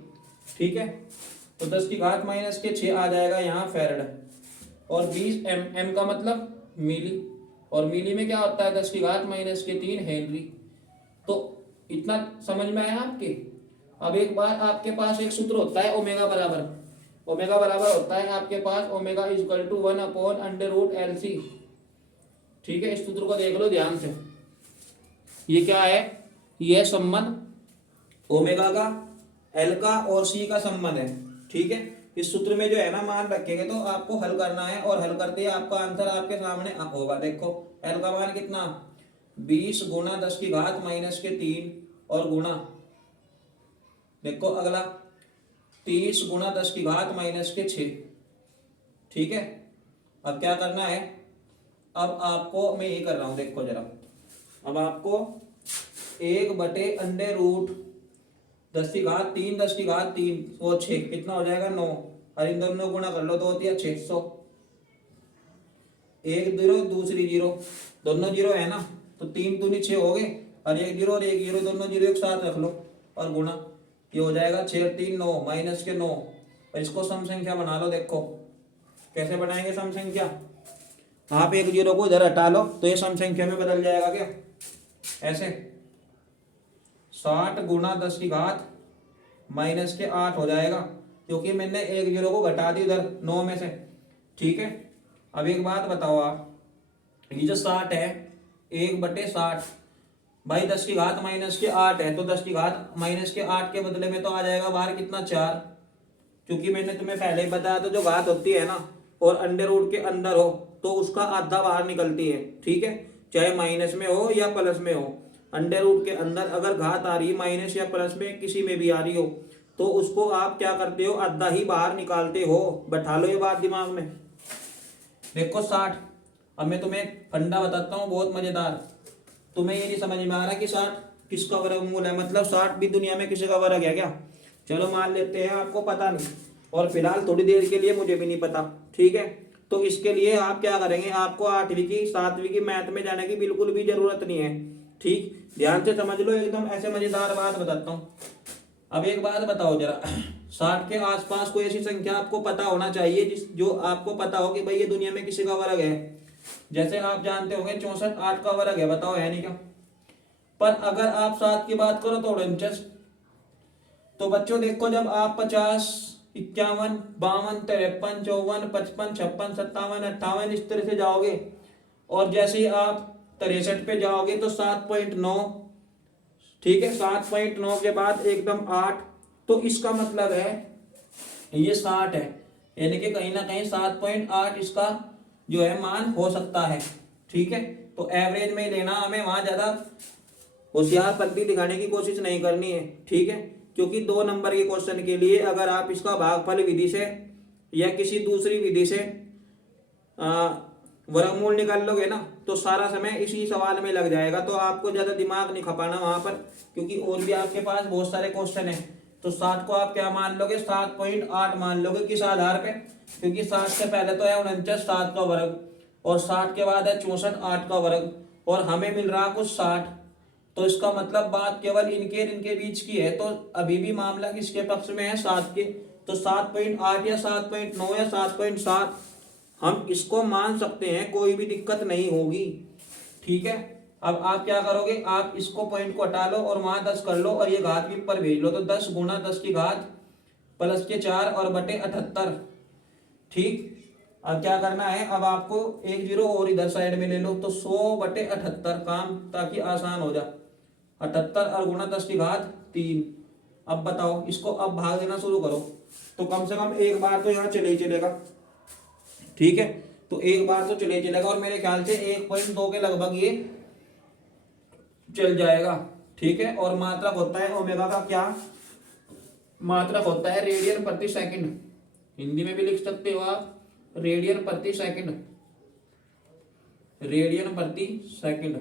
ठीक है। तो 10 की घात -6 आ जाएगा यहाँ फैरड, और 20 m का मतलब मिली, और मिली में क्या होता है, 10 की घात -3 हेनरी। तो इतना समझ में आया आपके। अब एक बार आपके पास एक सूत्र होता है ओमेगा बराबर, ओमेगा बराबर होता है आपके पास ओमेगा इक्वल टू 1/√LC, ठीक है। इस सूत्र को देख लो ध्यान से, ये क्या है, ये संबंध ओमेगा का, एल का और सी का संबंध है, ठीक है। इस सूत्र में जो है ना मान रखेंगे, तो आपको हल करना है, और हल करते ही आपका आंसर आपके सामने होगा। देखो एल का मान कितना, 20 गुणा 10 की घात -3 और गुणा, देखो अगला 30 गुणा 10 की घात -6, ठीक है। अब क्या करना है, अब आपको मैं ये कर रहा हूं, देखो जरा, अब आपको 1/√10 की घात 3 10 की घात 3 वो 6 कितना हो जाएगा, 9, और इन दोनों गुणा कर लो तो होती है 600। एक जीरो दूसरी जीरो, दोनों जीरो है ना, तो 3 दूनी 6 हो गए, और एक जीरो और एक जीरो, दोनों जीरो एक साथ रख लो और गुणा, ये हो जाएगा 6 3 9 माइनस के 9। और इसको सम संख्या बना लो। देखो कैसे बनाएंगे सम संख्या, आप एक जीरो को इधर हटा लो तो ये सम संख्या में बदल जाएगा क्या, ऐसे 60 गुणा 10 की घात माइनस के 8 हो जाएगा, क्योंकि मैंने एक जीरो को घटा दी उधर 9 में से। ठीक है, अब एक बात बताओ आप, ये जो 60 है 1/60, भाई 10 की घात माइनस के 8 है, तो 10 की घात माइनस के 8 के बदले में तो आ जाएगा बाहर कितना 4, क्योंकि मैंने तुम्हें पहले ही बताया तो जो घात होती है ना और अंडर रूट के अंदर हो तो उसका आधा बाहर निकलती है। ठीक है, चाहे माइनस में हो या प्लस में हो, अंडर रूट के अंदर अगर घात आ रही है माइनस या प्लस में किसी में भी आ रही हो तो उसको आप क्या करते हो, आधा ही बाहर निकालते हो। बैठा लो ये बात दिमाग में। देखो 60, अब मैं तुम्हें फंडा बताता हूँ बहुत मजेदार। तुम्हें ये नहीं समझ में आ रहा कि 60 किसका वर्गमूल है, मतलब 60 भी दुनिया में किसी का वर्ग है क्या। चलो मान लेते हैं आपको पता नहीं, और फिलहाल थोड़ी देर के लिए मुझे भी नहीं पता। ठीक है, तो इसके लिए आप क्या करेंगे, आपको 8वीं की 7वीं की मैथ में जाने की बिल्कुल भी जरूरत नहीं है। ठीक, ध्यान से समझ लो, एकदम ऐसे मजेदार बात बताता हूँ। अब एक बात बताओ जरा, 60 के आसपास कोई ऐसी संख्या आपको पता होना चाहिए जिस जो आपको पता हो कि भाई ये दुनिया में किसी का वर्ग है। जैसे आप जानते होंगे 64 8 का वर्ग है, बताओ है नहीं क्या। पर अगर आप 7 की बात करो तो 49। तो बच्चों देखो, जब आप 50 51 52 53 54 55 56 57 58 इस तरह से जाओगे, और जैसे ही आप 63 पे जाओगे तो 7.9। ठीक है, 7.9 के बाद एकदम 8, तो इसका मतलब है ये 60 है, यानी कि कहीं ना कहीं 7.8 इसका जो है मान हो सकता है। ठीक है, तो एवरेज में लेना, हमें वहां ज्यादा होशियार पत्ती दिखाने की कोशिश नहीं करनी है। ठीक है, क्योंकि 2 नंबर के क्वेश्चन के लिए अगर आप इसका भागफल विधि से या किसी दूसरी विधि से वर्गमूल निकाल लोगे ना तो सारा समय इसी सवाल में लग जाएगा, तो आपको ज्यादा दिमाग नहीं खपाना वहां पर, क्योंकि और भी आपके पास बहुत सारे क्वेश्चन है। तो 60 को आप क्या मान लोगे, 7.8 मान लोगे। किस आधार पे, क्योंकि 60 से पहले तो है 49 7 का वर्ग, और 60 के बाद है 64 8 का वर्ग, और हमें मिल रहा कुछ 60। तो इसका मतलब बात केवल इनके बीच की है, तो अभी भी मामला किसके पक्ष में है, 7 के। तो 7.8 या 7.9 या 7.7 हम इसको मान सकते हैं, कोई भी दिक्कत नहीं होगी। ठीक है, अब आप क्या करोगे, आप इसको पॉइंट को हटा लो और वहां 10 कर लो और ये घात भी ऊपर भेज लो, तो 10 गुणा 10 की घात प्लस के 4 और बटे 78। ठीक, अब क्या करना है, अब आपको एक जीरो और इधर साइड में ले लो, तो 100/78 काम, ताकि आसान हो जाए। 78 और गुणा 10 की घात 3। अब बताओ इसको, अब भाग देना शुरू करो, तो कम से कम एक बार तो यहाँ चले ही चलेगा। ठीक है, तो एक बार तो चले चलेगा, और मेरे ख्याल से 1.2 के लगभग ये चल जाएगा। ठीक है, और मात्रक होता है ओमेगा का क्या, मात्रक होता है रेडियन प्रति सेकंड। हिंदी में भी लिख सकते हो आप, रेडियन प्रति सेकंड, रेडियन प्रति सेकंड,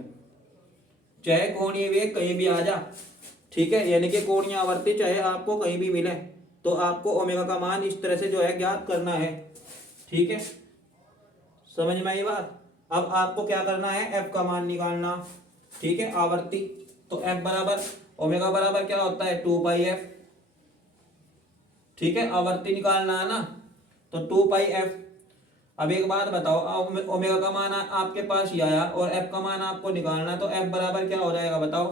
चाहे कोणीय वेग कहीं भी आ जा। ठीक है, यानी कि कोणीय आवर्ती चाहे आपको कहीं भी मिले, तो आपको ओमेगा का मान इस तरह से जो है ज्ञात करना है। ठीक है, समझ में आई बात। अब आपको क्या करना है, एफ का मान निकालना। ठीक है, आवर्ती, तो एफ बराबर ओमेगा बराबर क्या होता है 2πf। ठीक है, आवर्ती निकालना है ना, तो 2πf। अब एक बात बताओ, ओमेगा का मान आपके पास ही आया और एफ का मान आपको निकालना, तो एफ बराबर क्या हो जाएगा बताओ,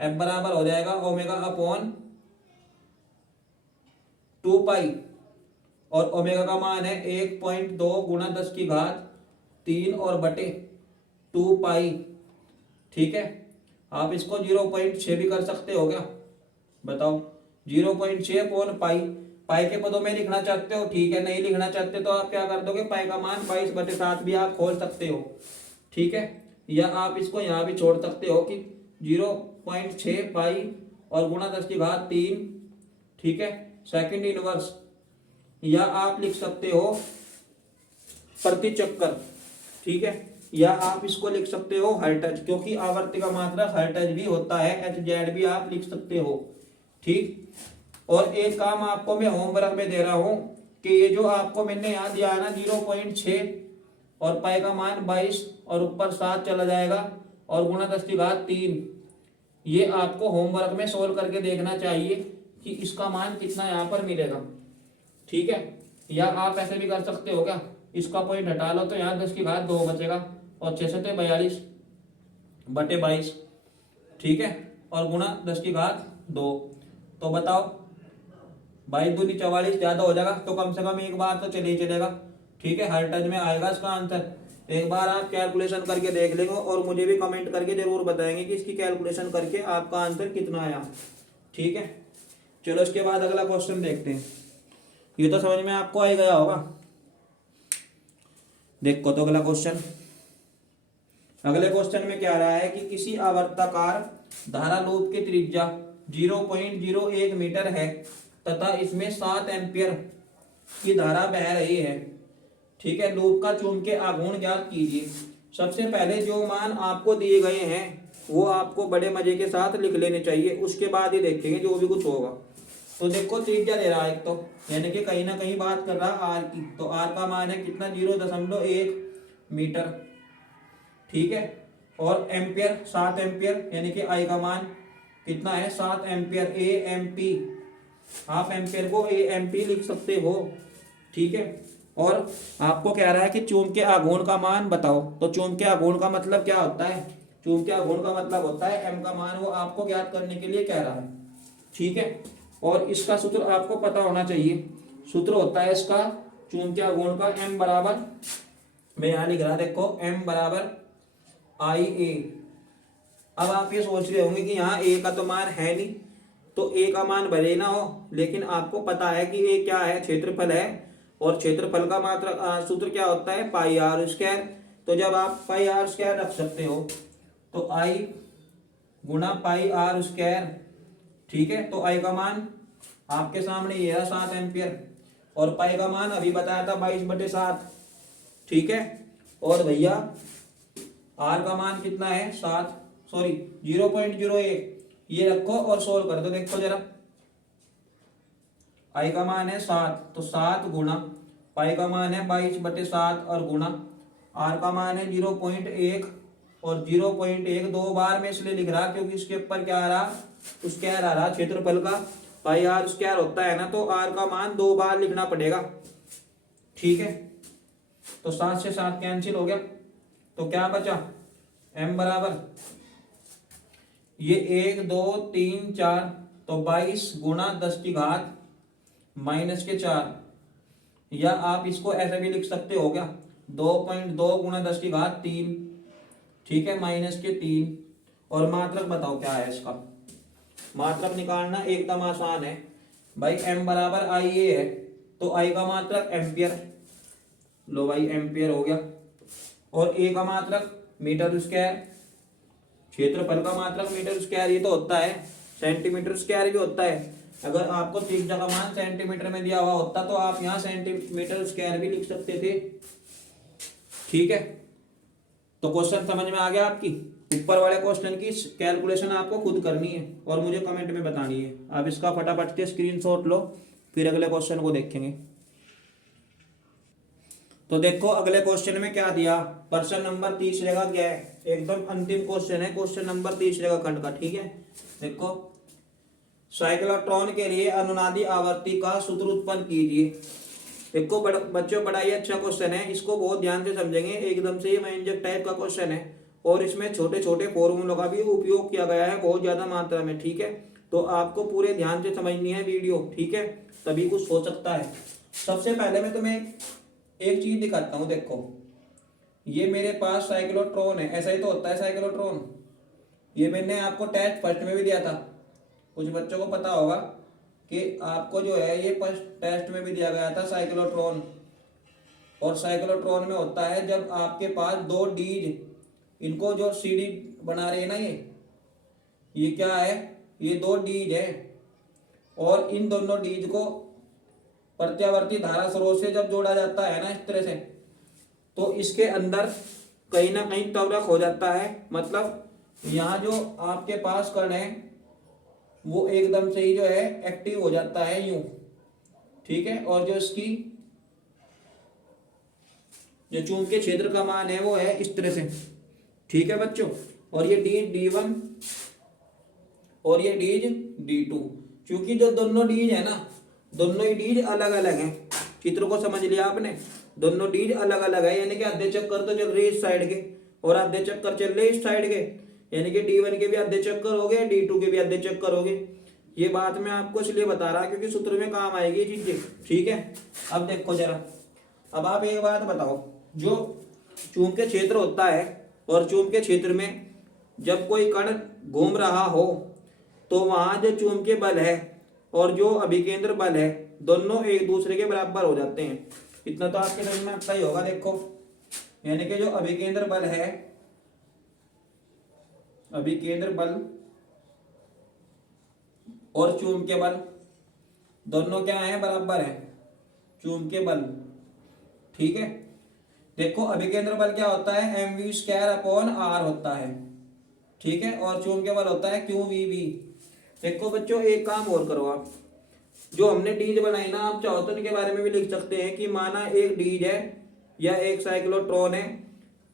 एफ बराबर हो जाएगा ओमेगा अपॉन 2π, और ओमेगा का मान है 1.2 गुणा 10 की घात 3 और बटे 2π। ठीक है, आप इसको 0.6 भी कर सकते हो क्या, बताओ 0.6 अपॉन पाई, पाई के पदों में लिखना चाहते हो ठीक है, नहीं लिखना चाहते तो आप क्या कर दोगे, पाई का मान 22/7 भी आप खोल सकते हो। ठीक है, या आप इसको यहाँ भी छोड़ सकते हो कि 0.6 पाई और गुणा 10 की घात 3। ठीक है, सेकंड इनवर्स, या आप लिख सकते हो प्रति चक्कर। ठीक है, या आप इसको लिख सकते हो हर्ट्ज, क्योंकि आवर्ती का मात्रक हर्ट्ज भी होता है, HZ भी आप लिख सकते हो। ठीक, और एक काम आपको मैं होमवर्क में दे रहा हूं कि ये जो आपको मैंने यहाँ दिया है ना 0.6 और पाई का मान 22 और ऊपर 7 चला जाएगा और गुणा 10 की घात 3। ये आपको होमवर्क में सोल्व करके देखना चाहिए कि इसका मान कितना यहाँ पर मिलेगा। ठीक है, या आप ऐसे भी कर सकते हो क्या, इसका पॉइंट हटा लो तो यहाँ 10 की घात 2 बचेगा और 6 से 42/22। ठीक है, और गुणा 10 की घात 2। तो बताओ 22 दूनी 44 ज्यादा हो जाएगा, तो कम से कम एक बार तो चले ही चलेगा। ठीक है, हर टर्म में आएगा इसका आंसर। एक बार आप कैलकुलेशन करके देख लेंगे और मुझे भी कमेंट करके जरूर बताएंगे कि इसकी कैलकुलेशन करके आपका आंसर कितना आया। ठीक है, चलो इसके बाद अगला क्वेश्चन देखते हैं। ये तो समझ में आपको आ ही गया होगा। देखो तो अगला क्वेश्चन, अगले क्वेश्चन में क्या रहा है कि किसी आवर्ताकार धारा लूप की त्रिज्या 0.01 मीटर है तथा इसमें 7 एम्पियर की धारा बह रही है। ठीक है, लूप का चुंबकीय आघूर्ण ज्ञात कीजिए। सबसे पहले जो मान आपको दिए गए हैं वो आपको बड़े मजे के साथ लिख लेने चाहिए, उसके बाद ही देखेंगे जो भी कुछ होगा। तो देखो त्रिज्या दे रहा है एक तो, यानी कि कहीं ना कहीं बात कर रहा है आर की, तो आर का मान है कितना 0.1 मीटर। ठीक है, और एम्पियर 7 एम्पियर, यानी कि आई का मान कितना है 7 एम्पियर, ए एम पी। आप एम्पियर को ए एम पी लिख सकते हो। ठीक है, और आपको कह रहा है कि चुंबकीय आघूर्ण का मान बताओ। तो चुंबकीय आघूर्ण का मतलब क्या होता है, चुंबकीय आघूर्ण का मतलब होता है एम का मान, वो आपको ज्ञात करने के लिए कह रहा है। ठीक है, और इसका सूत्र आपको पता होना चाहिए। सूत्र होता है इसका चुंबकीय आघूर्ण का एम बराबर, मैं यहाँ लिख रहा देखो, एम बराबर आई ए। अब आप ये सोच रहे होंगे कि यहाँ ए का तो मान है नहीं, तो ए का मान भले ना हो, लेकिन आपको पता है कि ए क्या है, क्षेत्रफल है, और क्षेत्रफल का मात्रा सूत्र क्या होता है पाई आर स्क्वायर। तो जब आप पाई आर स्क्वायर रख सकते हो तो आई गुणा पाई आर स्क्वायर। ठीक है, तो आई का मान आपके सामने ये है 7 एम्पियर, और पाई का मान अभी बताया था 22/7। ठीक है, और भैया आर का मान कितना है 0.01, ये रखो और सोल्व कर दो। देखो जरा, आई का मान है 7, तो 7 गुणा पाई का मान है 22/7 और गुणा आर का मान है 0.1, और 0.1 दो बार में इसलिए लिख रहा क्योंकि इसके ऊपर क्या आ रहा, स्क्वायर आ रहा क्षेत्रफल का, पाई आर स्क्वायर होता है ना, तो आर का मान दो बार लिखना पड़ेगा। ठीक है, तो 7 से 7 कैंसिल हो गया, तो क्या बचा m बराबर ये 1 2 3 4, तो 22 गुणा 10 की घात -4, या आप इसको ऐसे भी लिख सकते हो क्या 2.2 गुणा 10 की घात 3। ठीक है, -3, और मात्रक बताओ क्या है इसका। मात्रक निकालना एकदम आसान है भाई, m बराबर आई ए है, तो आई का मात्रक एम्पियर, लो भाई एम्पियर हो गया, और ए का मात्रक मीटर स्क्वायर, क्षेत्रफल का मात्रक मीटर स्क्वायर, ये तो होता है सेंटीमीटर स्क्वायर भी होता है। अगर आपको त्रिज्या का मान सेंटीमीटर में दिया हुआ होता तो आप यहाँ सेंटीमीटर स्क्वायर भी लिख सकते थे। ठीक है, तो क्वेश्चन समझ में आ गया आपकी। ऊपर वाले क्वेश्चन की कैलकुलेशन आपको खुद करनी है और मुझे कमेंट में बतानी है। आप इसका फटाफट से स्क्रीनशॉट लो, फिर अगले क्वेश्चन को देखेंगे। तो देखो अगले क्वेश्चन में क्या दिया, प्रश्न नंबर 3 का क्या है, एकदम अंतिम क्वेश्चन है, क्वेश्चन नंबर 3 का खंड का। ठीक है, देखो साइक्लोट्रॉन के लिए अनुनादी आवर्ती का सूत्र उत्पन्न कीजिए। देखो बच्चों बड़ा ही अच्छा क्वेश्चन है, इसको बहुत ध्यान से समझेंगे, एकदम से ये मेंजर टाइप का क्वेश्चन है, और इसमें छोटे छोटे फॉर्मूलों का भी उपयोग किया गया है बहुत ज्यादा मात्रा में। ठीक है, तो आपको पूरे ध्यान से समझनी है वीडियो। ठीक है, तभी कुछ हो सकता है। सबसे पहले मैं तुम्हें एक चीज दिखाता हूं, देखो ये मेरे पास साइक्लोट्रॉन है, ऐसा ही तो होता है साइक्लोट्रॉन। ये मैंने आपको टेस्ट फर्स्ट में भी दिया था, कुछ बच्चों को पता होगा कि आपको जो है ये फर्स्ट टेस्ट में भी दिया गया था साइक्लोट्रॉन। और साइक्लोट्रॉन में होता है जब आपके पास दो डीज, इनको जो सीडी बना रहे हैं ना, ये क्या है, ये दो डीज है, और इन दोनों डीज को प्रत्यावर्ती धारा स्रोत से जब जोड़ा जाता है ना इस तरह से, तो इसके अंदर कहीं ना कहीं त्वरक हो जाता है। मतलब यहाँ जो आपके पास कण है वो एकदम से ही जो है एक्टिव हो जाता है यूं। ठीक है, और जो इसकी जो चुंबकीय क्षेत्र का मान है वो है इस तरह से। ठीक है बच्चों, और ये डी डी1 और ये डीज D2। क्योंकि जो दोनों डीज है ना, दोनों ही डीज अलग अलग हैं। चित्र को समझ लिया आपने, दोनों डीज अलग अलग है, यानी कि आधे चक्कर तो चल रहे इस साइड के और आधे चक्कर चल रहे इस साइड के, यानी कि D1 के भी आधे चक्कर हो गए, D2 के भी आधे चक्कर हो गए। ये बात मैं आपको इसलिए बता रहा क्योंकि सूत्र में काम आएगी ये चीजें, ठीक है। अब देखो जरा, अब आप एक बात बताओ, जो चुंबकीय क्षेत्र होता है और चुंबकीय क्षेत्र में जब कोई कण घूम रहा हो तो वहां जो चुंबकीय बल है और जो अभिकेंद्र बल है दोनों एक दूसरे के बराबर हो जाते हैं। इतना तो आपके समझ में आता ही होगा। देखो, यानी कि जो अभिकेंद्र बल है, अभिकेंद्र बल और चुंबकीय बल दोनों क्या है, बराबर है, चुंबकीय बल, ठीक है। देखो, अभिकेंद्र बल क्या होता है, mv²/r होता है, ठीक है, और चुंबकीय बल होता है qvb। देखो बच्चों, एक काम और करो आप, जो हमने डीज बनाई ना, आप चाहो तो इनके बारे में भी लिख सकते हैं कि माना एक डीज है या एक साइक्लोट्रॉन है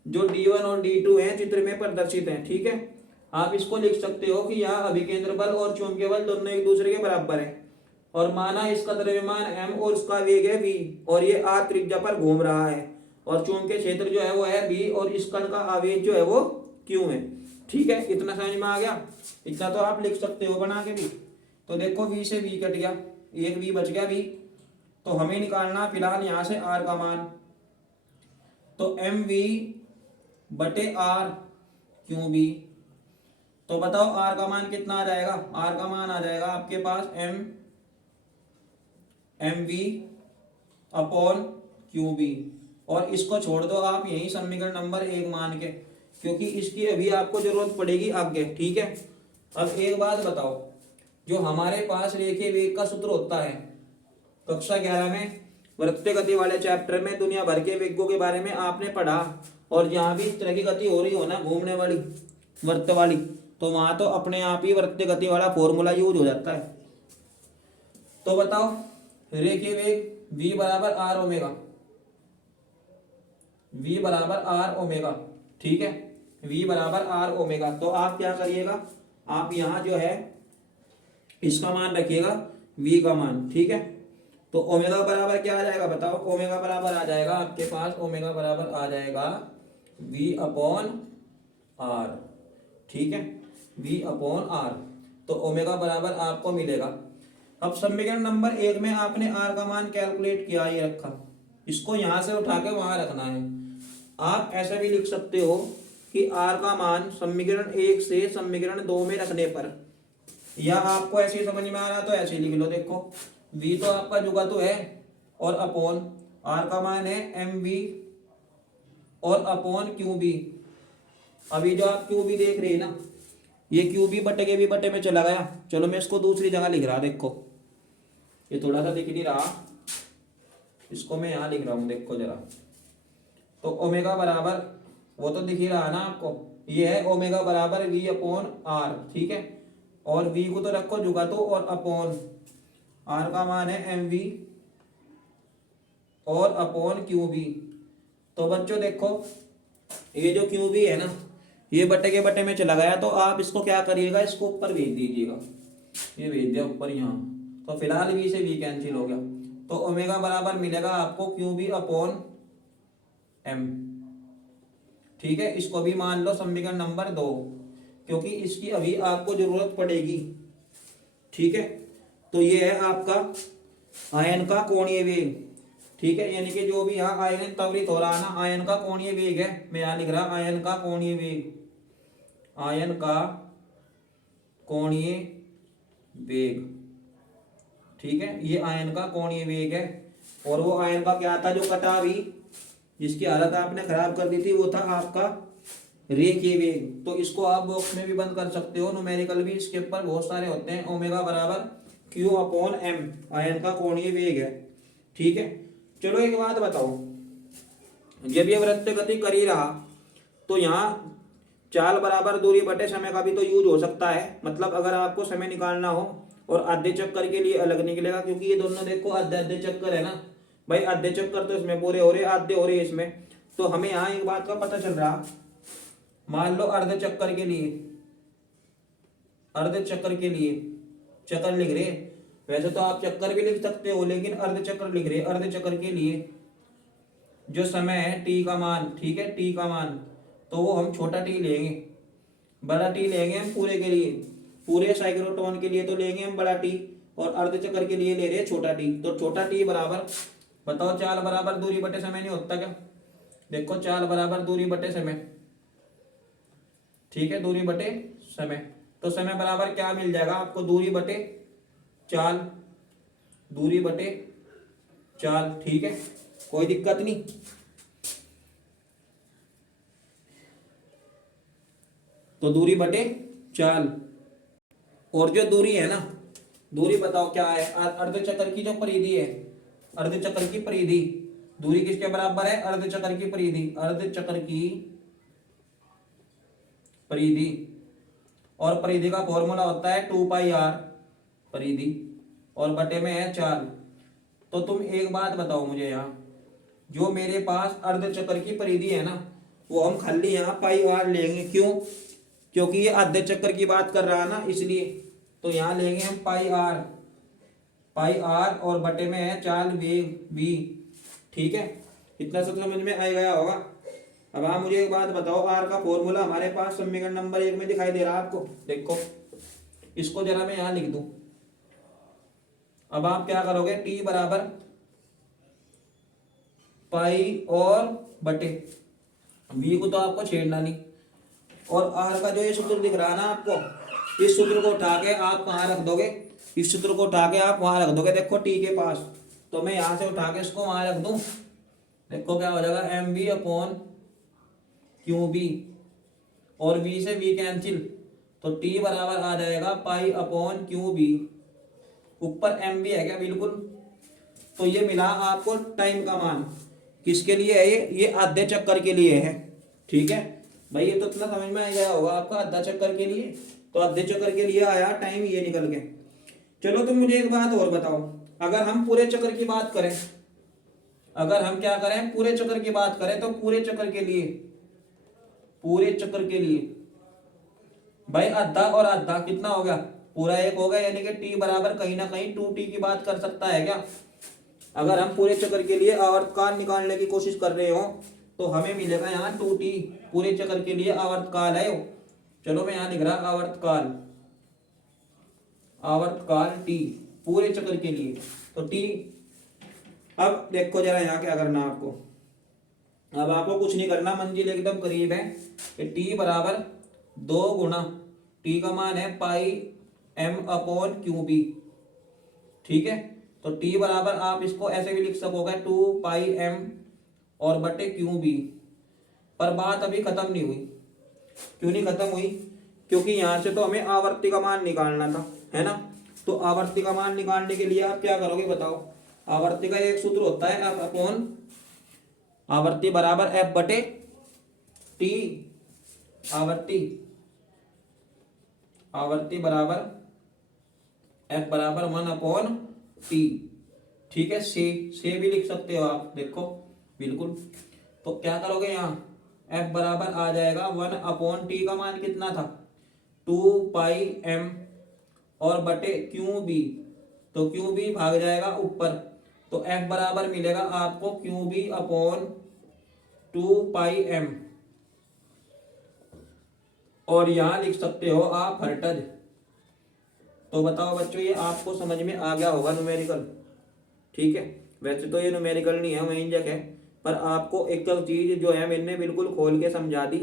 जो D1 और D2 है, चित्र में प्रदर्शित है, ठीक है। आप इसको लिख सकते हो कि यहाँ अभिकेंद्र बल और चुंबकीय बल दोनों एक दूसरे के बराबर है, और माना इसका द्रव्यमान m और इसका वेग है v, और ये r त्रिज्या पर घूम रहा है, और चुंबकीय क्षेत्र जो है वो है b, और इस कण का आवेश जो है वो q है, ठीक है। इतना समझ में आ गया? इतना तो आप लिख सकते हो बना के भी। तो देखो, v से v कट गया, एक v बच गया v, तो हमें निकालना फिलहाल यहाँ से r का मान। तो mv/r qb, तो बताओ r का मान कितना आ जाएगा? r का मान आ जाएगा आपके पास mv/qb, और इसको छोड़ दो आप यही समीकरण नंबर 1 मान के, क्योंकि इसकी अभी आपको जरूरत पड़ेगी आगे, ठीक है। अब एक बात बताओ, जो हमारे पास रेखीय वेग का सूत्र होता है, कक्षा 11 में वृत्तीय गति वाले चैप्टर में दुनिया भर के वेगों के बारे में आपने पढ़ा, और जहां भी इस तरह की गति हो रही हो ना, घूमने वाली, वृत्त वाली, तो वहां तो अपने आप ही वृत्तीय गति वाला फॉर्मूला यूज हो जाता है। तो बताओ, रेखीय वेग v/r ओमेगा, v/r ओमेगा, ठीक है, v/r ओमेगा। तो आप क्या करिएगा, आप यहाँ जो है इसका मान रखिएगा, v का मान, ठीक है। तो ओमेगा बराबर क्या आ जाएगा बताओ? ओमेगा बराबर आ जाएगा आपके पास, ओमेगा बराबर आ जाएगा v/r, ठीक है, v/r। तो ओमेगा बराबर आपको मिलेगा। अब समीकरण नंबर 1 में आपने r का मान कैलकुलेट किया, ये रखा, इसको यहां से उठा के वहां रखना है। आप ऐसा भी लिख सकते हो कि r का मान समीकरण 1 से समीकरण 2 में रखने पर, या आपको ऐसे ही समझ में आ रहा तो ऐसे ही लिख लो। देखो, v तो आपका जुगा तो है, और अपॉन r का मान है mv और अपॉन qb। अभी जो आप qb देख रहे हैं ना, ये qb बटे के भी बटे में चला गया। चलो मैं इसको दूसरी जगह लिख रहा, देखो ये थोड़ा सा दिख नहीं रहा, इसको मैं यहाँ लिख रहा हूँ, देखो जरा। तो ओमेगा बराबर, वो तो दिख ही रहा है ना आपको, ये है ओमेगा बराबर v/r, ठीक है, और v को तो रखो जुगा तो, और अपॉन r का मान है mv और अपॉन qb। तो बच्चों देखो, ये जो qb है ना, ये बटे के बटे में चला गया, तो आप इसको क्या करिएगा, इसको ऊपर भेज दीजिएगा, ये भेज दिया ऊपर यहाँ। तो फिलहाल v से v कैंसिल हो गया, तो ओमेगा बराबर मिलेगा आपको qb अपॉन m, ठीक है। इसको भी मान लो समीकरण नंबर 2, क्योंकि इसकी अभी आपको जरूरत पड़ेगी, ठीक है। तो ये है आपका आयन का कोणीय वेग, ठीक है, यानी कि जो भी यहाँ आयन त्वरित हो रहा है ना, आयन का कोणीय वेग है, मैं यहाँ लिख रहा आयन का कोणीय वेग, आयन का कोणीय वेग, ठीक है, ये आयन का कोणीय वेग है। और वो आयन का क्या था जो कटा भी, जिसकी हालत आपने खराब कर दी थी, वो था आपका रेखीय वेग। तो इसको आप बॉक्स में भी बंद कर सकते हो, न्यूमेरिकल भी इसके ऊपर बहुत सारे होते हैं। ओमेगा बराबर q अपॉन m, आयन का कोणीय वेग है, ठीक है। चलो एक बात बताओ, जब ये वृत्त गति कर ही रहा, तो यहाँ चाल बराबर दूरी बटे समय का भी तो यूज हो सकता है। मतलब अगर आपको समय निकालना हो, और आधे चक्कर के लिए अलग निकलेगा, क्योंकि ये दोनों देखो आधे आधे चक्कर है ना भाई, आधे चक्कर तो इसमें पूरे हो रहे, आधे हो रहे इसमें। तो हमें यहाँ एक बात का पता चल रहा, मान लो अर्ध चक्कर के लिए, अर्ध चक्र के लिए चक्र लिख रहे, वैसे तो आप चक्कर भी लिख सकते हो लेकिन अर्ध चक्र लिख रहे, अर्ध चक्र के लिए जो समय है टी का मान, ठीक है, टी का मान, तो वो हम छोटा टी लेंगे, बड़ा टी लेंगे हम पूरे के लिए, पूरे साइक्लोट्रॉन के लिए तो लेंगे हम बड़ा टी, और अर्ध चक्र के लिए ले रहे हैं छोटा टी। तो छोटा टी बराबर, बताओ, चाल बराबर दूरी बटे समय नहीं होता क्या? देखो चाल बराबर दूरी बटे समय, ठीक है, दूरी बटे समय, तो समय बराबर क्या मिल जाएगा आपको? दूरी बटे चाल, दूरी बटे चाल, ठीक है, कोई दिक्कत नहीं। तो दूरी बटे चाल, और जो दूरी है ना, दूरी बताओ क्या है? अर्धचक्र की जो परिधि है, अर्धचक्र की परिधि, दूरी किसके बराबर है? अर्धचक्र की परिधि, अर्धचक्र की परिधि, और परिधि का फॉर्मूला होता है 2πr परिधि, और बटे में है चाल। तो तुम एक बात बताओ मुझे, यहाँ जो मेरे पास अर्धचक्र की परिधि है ना, वो हम खाली यहाँ पाई आर लेंगे, क्यों? क्योंकि ये आधे चक्कर की बात कर रहा है ना, इसलिए। तो यहाँ लेंगे हम पाई आर, पाई आर, और बटे में है चाल वेग बी, ठीक है, इतना सब समझ में आ गया होगा। अब आप मुझे एक बात बताओ, आर का फॉर्मूला हमारे पास समीकरण नंबर 1 में दिखाई दे रहा है आपको, देखो इसको जरा मैं यहाँ लिख दूं। अब आप क्या करोगे? टी बराबर पाई और बटे बी को तो आपको छेड़ना नहीं, और आर का जो ये सूत्र दिख रहा है ना आपको, इस सूत्र को उठा के आप कहाँ रख दोगे? इस सूत्र को उठा के आप वहां रख दोगे, देखो टी के पास। तो मैं यहां से उठा के इसको वहां रख दूं, देखो क्या हो जाएगा? M B upon Q B, और बी से बी कैंसिल, तो टी बराबर आ जाएगा पाई अपॉन क्यू बी, ऊपर एम बी है क्या? बिल्कुल। तो ये मिला आपको टाइम का मान, किसके लिए है ये आधे चक्कर के लिए है, ठीक है भाई, ये तो इतना समझ में आ गया होगा आपका, आधा चक्कर के लिए। तो आधे चक्कर के लिए आया टाइम ये निकल के। चलो तुम मुझे एक बात और बताओ, अगर हम पूरे चक्कर की बात करें, अगर हम क्या करें? पूरे चक्कर की बात करें, तो पूरे चक्कर के लिए, पूरे चक्कर के लिए भाई आधा और आधा कितना हो गया? पूरा एक हो गया, यानी कि टी बराबर कहीं ना कहीं 2t की बात कर सकता है क्या? अगर हम पूरे चक्कर के लिए आवर्तकाल निकालने की कोशिश कर रहे हो तो हमें मिलेगा यहाँ 2t, पूरे चक्कर के लिए आवर्तकाल है। चलो मैं यहाँ लिख रहा आवर्तकाल, आवर्तकाल t पूरे चक्र के लिए, तो t। अब देखो जरा यहाँ क्या करना आपको, अब आपको कुछ नहीं करना, मंजिल एकदम करीब है कि t बराबर 2 गुना, t का मान है पाई m अपॉन क्यू बी, ठीक है। तो t बराबर आप इसको ऐसे भी लिख सकोगे 2πm और बटे क्यू बी। पर बात अभी खत्म नहीं हुई। क्यों नहीं खत्म हुई? क्योंकि यहाँ से तो हमें आवर्ती का मान निकालना था, है ना। तो आवर्ती का मान निकालने के लिए आप क्या करोगे बताओ? आवर्ती का एक सूत्र होता है एफ अपॉन, आवर्ती बराबर एफ बटे टी, आवर्ती, आवर्ती बराबर एफ बराबर 1 अपॉन टी, ठीक है। से भी लिख सकते हो आप, देखो बिल्कुल। तो क्या करोगे यहाँ? एफ बराबर आ जाएगा 1 अपॉन टी का मान कितना था? 2πm और बटे क्यू बी, तो क्यू बी भाग जाएगा ऊपर, तो एफ बराबर मिलेगा आपको क्यू बी अपॉन 2πm, और यहां लिख सकते हो आप हर्टज। तो बताओ बच्चों, ये आपको समझ में आ गया होगा न्यूमेरिकल, ठीक है। वैसे तो ये न्यूमेरिकल नहीं है, व्यंजक है, पर आपको एक चीज जो है मैंने बिल्कुल खोल के समझा दी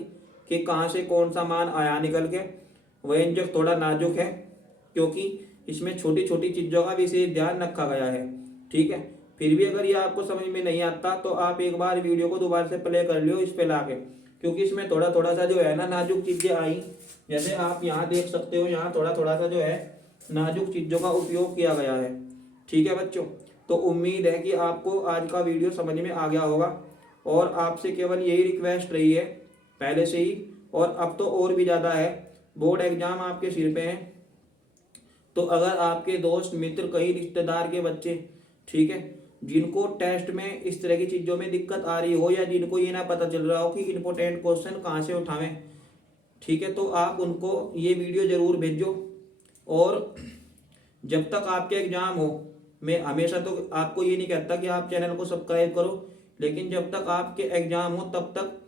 कि कहाँ से कौन सा मान आया निकल के। व्यंजक थोड़ा नाजुक है क्योंकि इसमें छोटी छोटी चीजों का विशेष ध्यान रखा गया है, ठीक है। फिर भी अगर ये आपको समझ में नहीं आता तो आप एक बार वीडियो को दोबारा से प्ले कर लियो इस पे लाके, क्योंकि इसमें थोड़ा थोड़ा सा जो है ना नाजुक चीजें आई। जैसे आप यहाँ देख सकते हो, यहाँ थोड़ा थोड़ा सा जो है नाजुक चीजों का उपयोग किया गया है, ठीक है बच्चों। तो उम्मीद है कि आपको आज का वीडियो समझ में आ गया होगा, और आपसे केवल यही रिक्वेस्ट रही है पहले से ही, और अब तो और भी ज़्यादा है। बोर्ड एग्जाम आपके सिर पे हैं, तो अगर आपके दोस्त मित्र कई रिश्तेदार के बच्चे, ठीक है, जिनको टेस्ट में इस तरह की चीज़ों में दिक्कत आ रही हो, या जिनको ये ना पता चल रहा हो कि इम्पोर्टेंट क्वेश्चन कहाँ से उठावें, ठीक है, तो आप उनको ये वीडियो ज़रूर भेजो, और जब तक आपके एग्जाम हो, मैं हमेशा तो आपको ये नहीं कहता कि आप चैनल को सब्सक्राइब करो, लेकिन जब तक आपके एग्जाम हो तब तक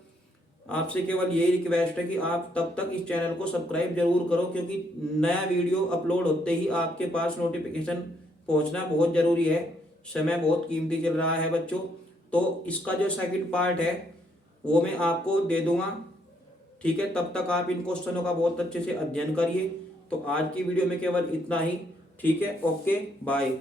आपसे केवल यही रिक्वेस्ट है कि आप तब तक इस चैनल को सब्सक्राइब जरूर करो, क्योंकि नया वीडियो अपलोड होते ही आपके पास नोटिफिकेशन पहुंचना बहुत ज़रूरी है। समय बहुत कीमती चल रहा है बच्चों, तो इसका जो सेकंड पार्ट है वो मैं आपको दे दूंगा, ठीक है। तब तक आप इन क्वेश्चनों का बहुत अच्छे से अध्ययन करिए। तो आज की वीडियो में केवल इतना ही, ठीक है। Okay, bye.